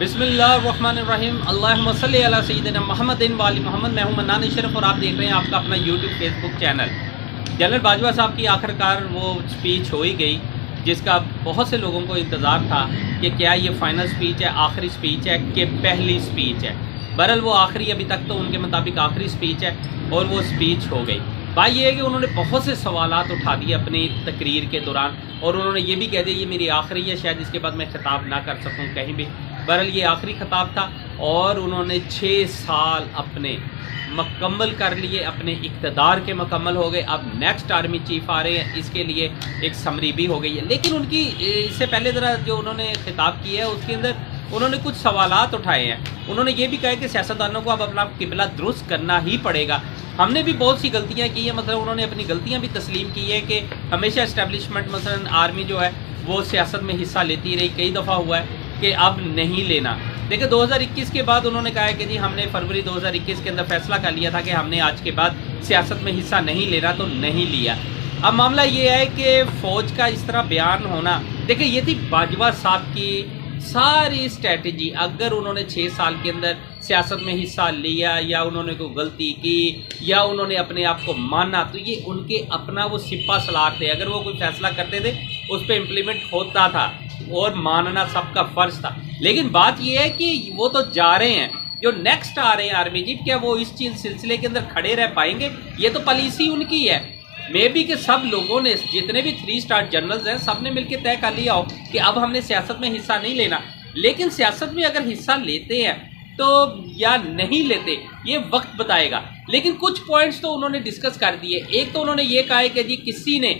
बिस्मिल्लाहिर्रहमानिर्रहीम अल्लाहुम्मा सल्ली अला सय्यिदिना मुहम्मदिन व आलि मुहम्मद। मैं हूं मन्नान अशरफ और आप देख रहे हैं आपका अपना YouTube Facebook channel. General Bajwa साहब की आखिरकार वो स्पीच हो ही गई, जिसका बहुत से लोगों को इंतज़ार था कि क्या ये फ़ाइनल स्पीच है, आखिरी स्पीच है कि पहली स्पीच है। बहरहाल वो आखिरी, अभी तक तो उनके मुताबिक आखिरी स्पीच है और वो स्पीच हो गई। बात ये है कि उन्होंने बहुत से सवालात उठा दिए अपनी तकरीर के दौरान और उन्होंने ये भी कह दिया ये मेरी आखिरी है, शायद इसके बाद मैं खिताब ना कर सकूं कहीं भी। बहरहाल ये आखिरी खिताब था और उन्होंने 6 साल अपने मुकम्मल कर लिए, अपने इक़्तिदार के मुकम्मल हो गए। अब नेक्स्ट आर्मी चीफ आ रहे हैं, इसके लिए एक समरी भी हो गई है। लेकिन उनकी इससे पहले ज़रा जो उन्होंने खिताब किया है उसके अंदर उन्होंने कुछ सवालात उठाए हैं। उन्होंने ये भी कहा कि सियासतदानों को अब अपना किबला दुरुस्त करना ही पड़ेगा। हमने भी बहुत सी गलतियां की हैं, मतलब उन्होंने अपनी गलतियां भी तस्लीम की है कि हमेशा इस्टेब्लिशमेंट मसलन आर्मी जो है वो सियासत में हिस्सा लेती रही। कई दफ़ा हुआ है कि अब नहीं लेना। देखिए 2021 के बाद उन्होंने कहा है कि जी हमने फरवरी 2021 के अंदर फैसला कर लिया था कि हमने आज के बाद सियासत में हिस्सा नहीं लेना, तो नहीं लिया। अब मामला ये है कि फ़ौज का इस तरह बयान होना, देखिए ये थी बाजवा साहब की सारी स्ट्रेटजी। अगर उन्होंने 6 साल के अंदर सियासत में हिस्सा लिया या उन्होंने कोई गलती की या उन्होंने अपने आप को माना, तो ये उनके अपना वो सिपा सलार थे। अगर वो कोई फैसला करते थे उस पर इम्प्लीमेंट होता था और मानना सबका फ़र्ज था। लेकिन बात ये है कि वो तो जा रहे हैं, जो नेक्स्ट आ रहे हैं आर्मी चीफ, क्या वो इस चीज़ सिलसिले के अंदर खड़े रह पाएंगे? ये तो पॉलिसी उनकी है। मे बी कि सब लोगों ने, जितने भी 3 स्टार जनरल्स हैं, सब ने मिलकर तय कर लिया हो कि अब हमने सियासत में हिस्सा नहीं लेना। लेकिन सियासत में अगर हिस्सा लेते हैं तो या नहीं लेते ये वक्त बताएगा। लेकिन कुछ पॉइंट्स तो उन्होंने डिस्कस कर दिए। एक तो उन्होंने ये कहा है कि जी किसी ने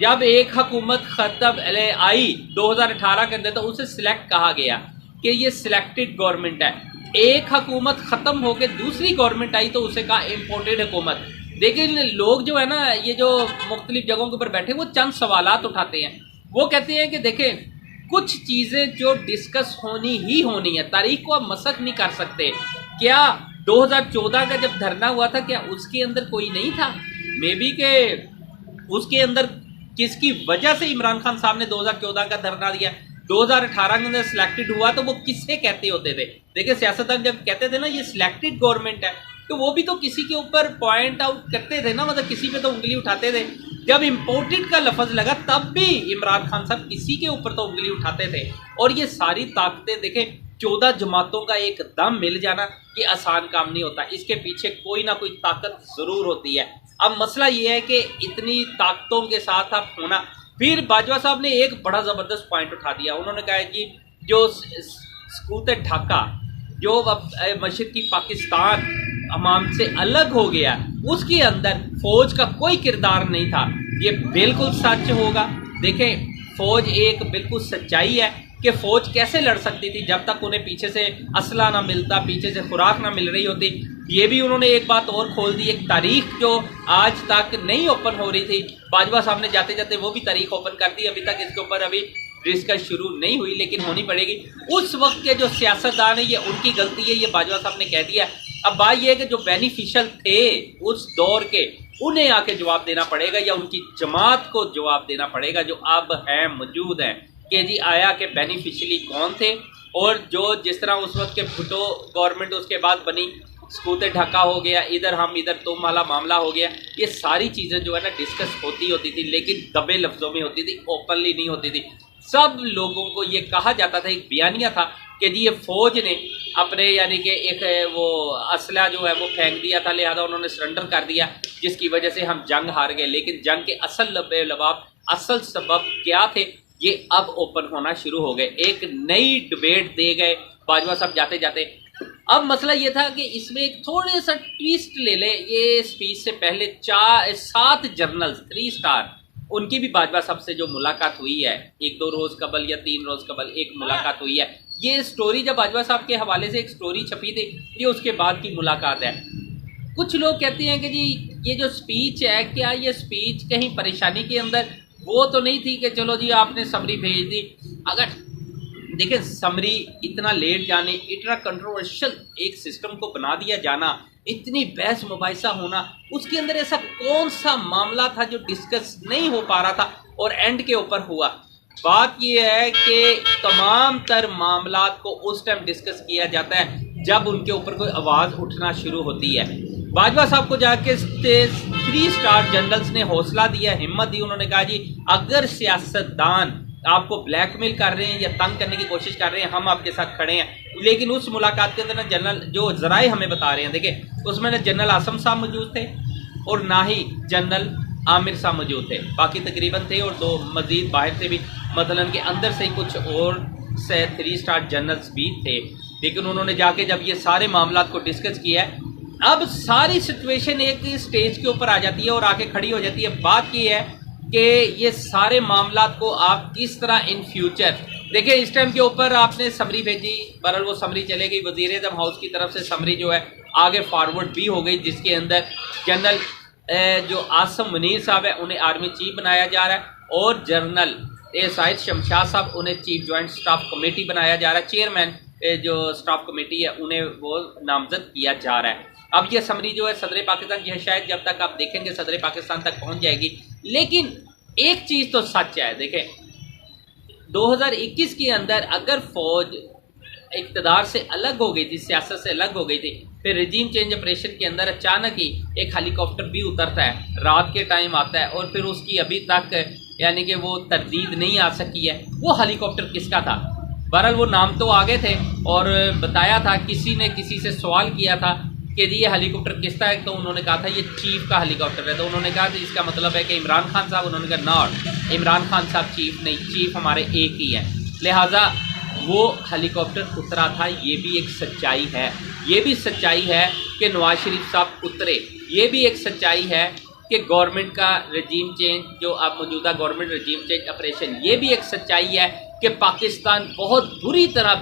जब एक हुकूमत ख़त्म आई 2018 के अंदर तो उसे सिलेक्ट कहा गया कि ये सिलेक्टेड गवर्नमेंट है। एक हुकूमत ख़त्म होकर दूसरी गवर्नमेंट आई तो उसे कहा इम्पोर्टेड हुकूमत। लेकिन लोग जो है ना, ये जो मुख्तलिफ जगहों के ऊपर बैठे वो चंद सवालात उठाते हैं। वो कहते हैं कि देखें कुछ चीज़ें जो डिस्कस होनी ही होनी है, तारीख को आप मसख नहीं कर सकते। क्या 2014 का जब धरना हुआ था क्या उसके अंदर कोई नहीं था? मे बी के उसके अंदर किसकी वजह से इमरान खान साहब ने 2014 का धरना दिया, 2018 के अंदर सिलेक्टेड हुआ तो वो किससे कहते होते थे? देखिए सियासतदान जब कहते थे ना ये सिलेक्टेड गवर्नमेंट है, तो वो भी तो किसी के ऊपर पॉइंट आउट करते थे ना, मतलब किसी पे तो उंगली उठाते थे। जब इम्पोर्टेड का लफ्ज़ लगा तब भी इमरान खान साहब किसी के ऊपर तो उंगली उठाते थे। और ये सारी ताकतें देखें, 14 जमातों का एक दम मिल जाना कि आसान काम नहीं होता, इसके पीछे कोई ना कोई ताकत ज़रूर होती है। अब मसला ये है कि इतनी ताकतों के साथ आप होना। फिर बाजवा साहब ने एक बड़ा ज़बरदस्त पॉइंट उठा दिया। उन्होंने कहा कि जो सकूत ढाका जो अब मशरक़ी पाकिस्तान अवाम से अलग हो गया, उसके अंदर फ़ौज का कोई किरदार नहीं था। ये बिल्कुल सच होगा। देखें फ़ौज एक बिल्कुल सच्चाई है कि फ़ौज कैसे लड़ सकती थी जब तक उन्हें पीछे से असला ना मिलता, पीछे से खुराक ना मिल रही होती। ये भी उन्होंने एक बात और खोल दी, एक तारीख जो आज तक नहीं ओपन हो रही थी, बाजवा साहब ने जाते जाते वो भी तारीख ओपन कर दी। अभी तक इसके ऊपर अभी डिस्कस शुरू नहीं हुई, लेकिन होनी पड़ेगी। उस वक्त के जो सियासतदान है ये उनकी गलती है, ये बाजवा साहब ने कह दिया। अब बात यह है कि जो बेनिफिशियल थे उस दौर के, उन्हें आके जवाब देना पड़ेगा या उनकी जमात को जवाब देना पड़ेगा जो अब हैं, मौजूद हैं, कि जी आया के बेनिफिशियली कौन थे। और जो जिस तरह उस वक्त के भुट्टो गवर्नमेंट उसके बाद बनी, सकूते ढाका हो गया, इधर हम इधर तुम वाला मामला हो गया, ये सारी चीज़ें जो है ना डिस्कस होती थी, लेकिन दबे लफ्ज़ों में होती थी, ओपनली नहीं होती थी। सब लोगों को ये कहा जाता था, एक बयानिया था कि जी ये फ़ौज ने अपने यानी कि एक वो असला जो है वो फेंक दिया था, लिहाजा उन्होंने सरेंडर कर दिया, जिसकी वजह से हम जंग हार गए। लेकिन जंग के असल लबाब, असल सबब क्या थे, ये अब ओपन होना शुरू हो गए। एक नई डिबेट दे गए बाजवा साहब जाते जाते। अब मसला ये था कि इसमें एक थोड़े सा ट्विस्ट ले ले। ये स्पीच से पहले 7 जर्नल्स 3 स्टार, उनकी भी बाजवा साहब से जो मुलाकात हुई है 1-2 रोज़ कबल या 3 रोज़ कबल एक मुलाकात हुई है। ये स्टोरी जब बाजवा साहब के हवाले से एक स्टोरी छपी थी, ये उसके बाद की मुलाकात है। कुछ लोग कहते हैं कि जी ये जो स्पीच है, क्या ये स्पीच कहीं परेशानी के अंदर वो तो नहीं थी कि चलो जी आपने समरी भेज दी? अगर देखिए समरी इतना लेट जाने, इतना कंट्रोवर्शियल एक सिस्टम को बना दिया जाना, इतनी बहस मुबाहिसा होना, उसके अंदर ऐसा कौन सा मामला था जो डिस्कस नहीं हो पा रहा था और एंड के ऊपर हुआ? बात यह है कि तमाम तर मामलात को उस टाइम डिस्कस किया जाता है जब उनके ऊपर कोई आवाज़ उठना शुरू होती है। बाजवा साहब को जाके 3 स्टार जनरल्स ने हौसला दिया, हिम्मत दी। उन्होंने कहा जी अगर सियासतदान आपको ब्लैकमेल कर रहे हैं या तंग करने की कोशिश कर रहे हैं, हम आपके साथ खड़े हैं। लेकिन उस मुलाकात के अंदर ना जनरल जो जराए हमें बता रहे हैं, देखिए उसमें ना जनरल आसम साहब मौजूद थे और ना ही जनरल आमिर साहब मौजूद थे, बाकी तकरीबन थे और 2 मजीद बाहर से भी, मतलब के अंदर से कुछ और से 3 स्टार जनरल्स भी थे। लेकिन उन्होंने जाके जब ये सारे मामला को डिस्कस किया है, अब सारी सिचुएशन एक स्टेज के ऊपर आ जाती है और आके खड़ी हो जाती है। बात ये है कि ये सारे मामला को आप किस तरह इन फ्यूचर देखिए। इस टाइम के ऊपर आपने समरी भेजी, बहरहाल वो समरी चले गई, वज़ीर-ए-आज़म हाउस की तरफ से समरी जो है आगे फॉरवर्ड भी हो गई, जिसके अंदर जनरल जो आसम मुनीर साहब है उन्हें आर्मी चीफ बनाया जा रहा है और जनरल शाहिद शमशाद साहब उन्हें चीफ जॉइंट स्टाफ कमेटी बनाया जा रहा है। चेयरमैन जो स्टाफ कमेटी है उन्हें वो नामजद किया जा रहा है। अब ये समरी जो है सदर पाकिस्तान की है, शायद जब तक आप देखेंगे सदर पाकिस्तान तक पहुंच जाएगी। लेकिन एक चीज़ तो सच है, देखें 2021 के अंदर अगर फौज इक़्तिदार से अलग हो गई थी, सियासत से अलग हो गई थी, फिर रिजीम चेंज ऑपरेशन के अंदर अचानक ही एक हेलीकॉप्टर भी उतरता है, रात के टाइम आता है और फिर उसकी अभी तक यानी कि वो तरदीद नहीं आ सकी है वो हेलीकॉप्टर किसका था। बहरहाल वो नाम तो आ गए थे और बताया था, किसी ने किसी से सवाल किया था कि जी ये हेलीकॉप्टर किसका है, तो उन्होंने कहा था ये चीफ का हेलीकॉप्टर है। तो उन्होंने कहा था इसका मतलब है कि इमरान खान साहब, उन्होंने कहा नॉट, इमरान खान साहब चीफ नहीं, चीफ हमारे एक ही है। लिहाजा वो हेलीकॉप्टर उतरा था, ये भी एक सच्चाई है। ये भी सच्चाई है कि नवाज शरीफ साहब उतरे, ये भी एक सच्चाई है कि गवर्नमेंट का रजीम चेंज जो अब मौजूदा गवर्नमेंट रजीम चेंज ऑपरेशन, ये भी एक सच्चाई है कि पाकिस्तान बहुत बुरी तरह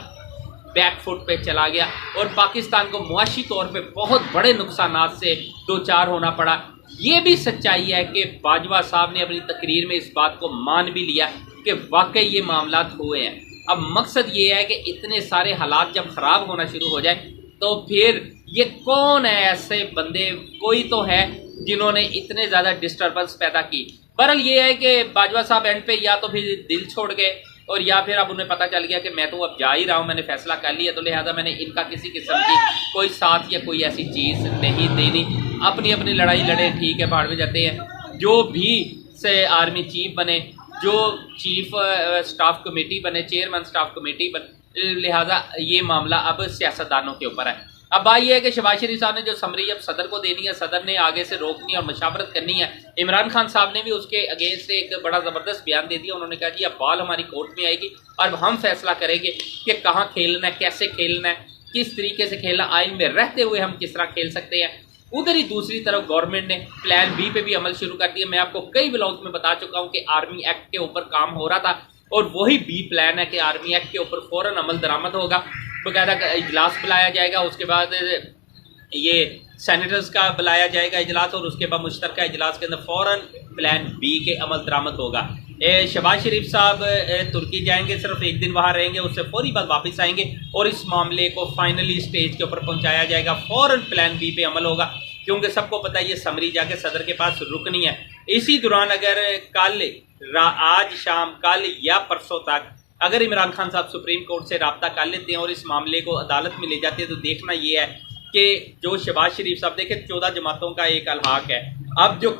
बैकफुट पे चला गया और पाकिस्तान को मुआशी तौर पे बहुत बड़े नुकसानात से दो चार होना पड़ा। ये भी सच्चाई है कि बाजवा साहब ने अपनी तकरीर में इस बात को मान भी लिया कि वाकई ये मामलात हुए हैं। अब मकसद ये है कि इतने सारे हालात जब ख़राब होना शुरू हो जाए तो फिर ये कौन है ऐसे बंदे, कोई तो है जिन्होंने इतने ज़्यादा डिस्टर्बेंस पैदा की। बहरहाल ये है कि बाजवा साहब एंड पे या तो फिर दिल छोड़ गए और या फिर अब उन्हें पता चल गया कि मैं तो अब जा ही रहा हूँ, मैंने फैसला कर लिया, तो लिहाजा मैंने इनका किसी किस्म की कोई साथ या कोई ऐसी चीज़ नहीं देनी, अपनी अपनी लड़ाई लड़े, ठीक है, भाड़ में जाते हैं। जो भी से आर्मी चीफ बने, जो चीफ स्टाफ कमेटी बने, चेयरमैन स्टाफ कमेटी बने, लिहाजा ये मामला अब सियासतदानों के ऊपर है। अब बात यह है कि शहबाज शरीफ साहब ने जो समरी अब सदर को देनी है, सदर ने आगे से रोकनी है और मशावरत करनी है। इमरान खान साहब ने भी उसके अगेंस्ट एक बड़ा ज़बरदस्त बयान दे दिया। उन्होंने कहा कि अब बॉल हमारी कोर्ट में आएगी और हम फैसला करेंगे कि कहाँ खेलना है, कैसे खेलना है, किस तरीके से खेलना, आइन में रहते हुए हम किस तरह खेल सकते हैं। उधर ही दूसरी तरफ गवर्नमेंट ने प्लान बी पे भी अमल शुरू कर दिया। मैं आपको कई ब्लॉग्स में बता चुका हूँ कि आर्मी एक्ट के ऊपर काम हो रहा था और वही बी प्लान है कि आर्मी एक्ट के ऊपर फ़ौरन अमल दरामद होगा, बाकायदा इजलास बुलाया जाएगा, उसके बाद ये सेनेटर्स का बुलाया जाएगा इजलास और उसके बाद मुश्तरका इजलास के अंदर फ़ौरन प्लान बी के अमल दरामद होगा। शहबाज शरीफ साहब तुर्की जाएंगे, सिर्फ एक दिन वहाँ रहेंगे, उससे फौरी बाद वापस आएंगे और इस मामले को फाइनली स्टेज के ऊपर पहुँचाया जाएगा, फ़ौरन प्लान बी पे अमल होगा, क्योंकि सबको पता है ये समरी जाके सदर के पास रुकनी है। इसी दौरान अगर कल आज शाम, कल या परसों तक अगर इमरान खान साहब सुप्रीम कोर्ट से रब्ता कर लेते हैं और इस मामले को अदालत में ले जाते हैं, तो देखना ये है कि जो शहबाज शरीफ साहब, देखें 14 जमातों का एक अलहाक है, अब जो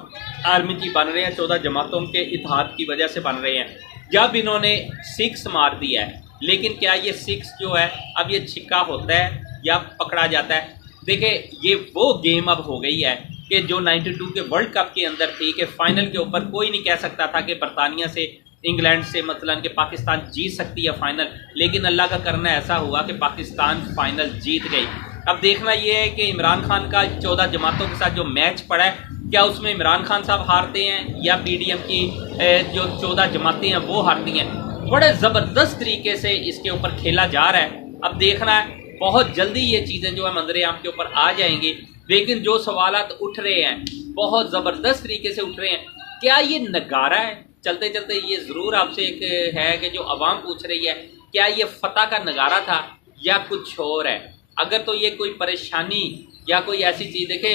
आर्मी चीफ बन रहे हैं 14 जमातों के इत्तेहाद की वजह से बन रहे हैं। जब इन्होंने 6 मार दिया है, लेकिन क्या ये 6 जो है अब ये छिक्का होता है या पकड़ा जाता है? देखिए ये वो गेम अब हो गई है कि जो 92 के वर्ल्ड कप के अंदर थी कि फाइनल के ऊपर कोई नहीं कह सकता था कि बरतानिया से, इंग्लैंड से मतलब कि पाकिस्तान जीत सकती है फाइनल, लेकिन अल्लाह का करना ऐसा हुआ कि पाकिस्तान फाइनल जीत गई। अब देखना यह है कि इमरान खान का 14 जमातों के साथ जो मैच पड़ा है, क्या उसमें इमरान खान साहब हारते हैं या PDM की जो 14 जमातें हैं वो हारती हैं। बड़े ज़बरदस्त तरीके से इसके ऊपर खेला जा रहा है। अब देखना है, बहुत जल्दी ये चीज़ें जो है मंजर आम के ऊपर आ जाएंगी, लेकिन जो सवालात उठ रहे हैं बहुत ज़बरदस्त तरीके से उठ रहे हैं। क्या ये नगारा है? चलते चलते ये ज़रूर आपसे एक है कि जो आवाम पूछ रही है, क्या ये फतह का नगारा था या कुछ और है? अगर तो ये कोई परेशानी या कोई ऐसी चीज़, देखे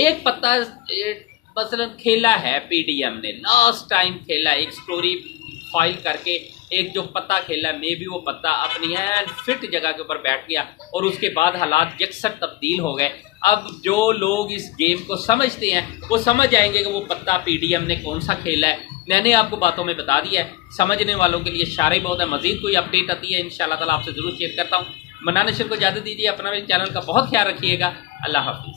एक पत्ता मसलन खेला है PDM ने, लास्ट टाइम खेला, एक स्टोरी फाइल करके एक जो पत्ता खेला, मे भी वो पत्ता अपनी एंड फिट जगह के ऊपर बैठ गया और उसके बाद हालात यकसर तब्दील हो गए। अब जो लोग इस गेम को समझते हैं वो समझ जाएंगे कि वो पत्ता पीडीएम ने कौन सा खेला है। मैंने आपको बातों में बता दिया है, समझने वालों के लिए शारे बहुत है। मजीद कोई अपडेट आती है इंशाल्लाह ताला आपसे ज़रूर शेयर करता हूँ। मन्नान नशीर को इजाज़त दीजिए, अपना मेरे चैनल का बहुत ख्याल रखिएगा। अल्लाह हाफ़िज़।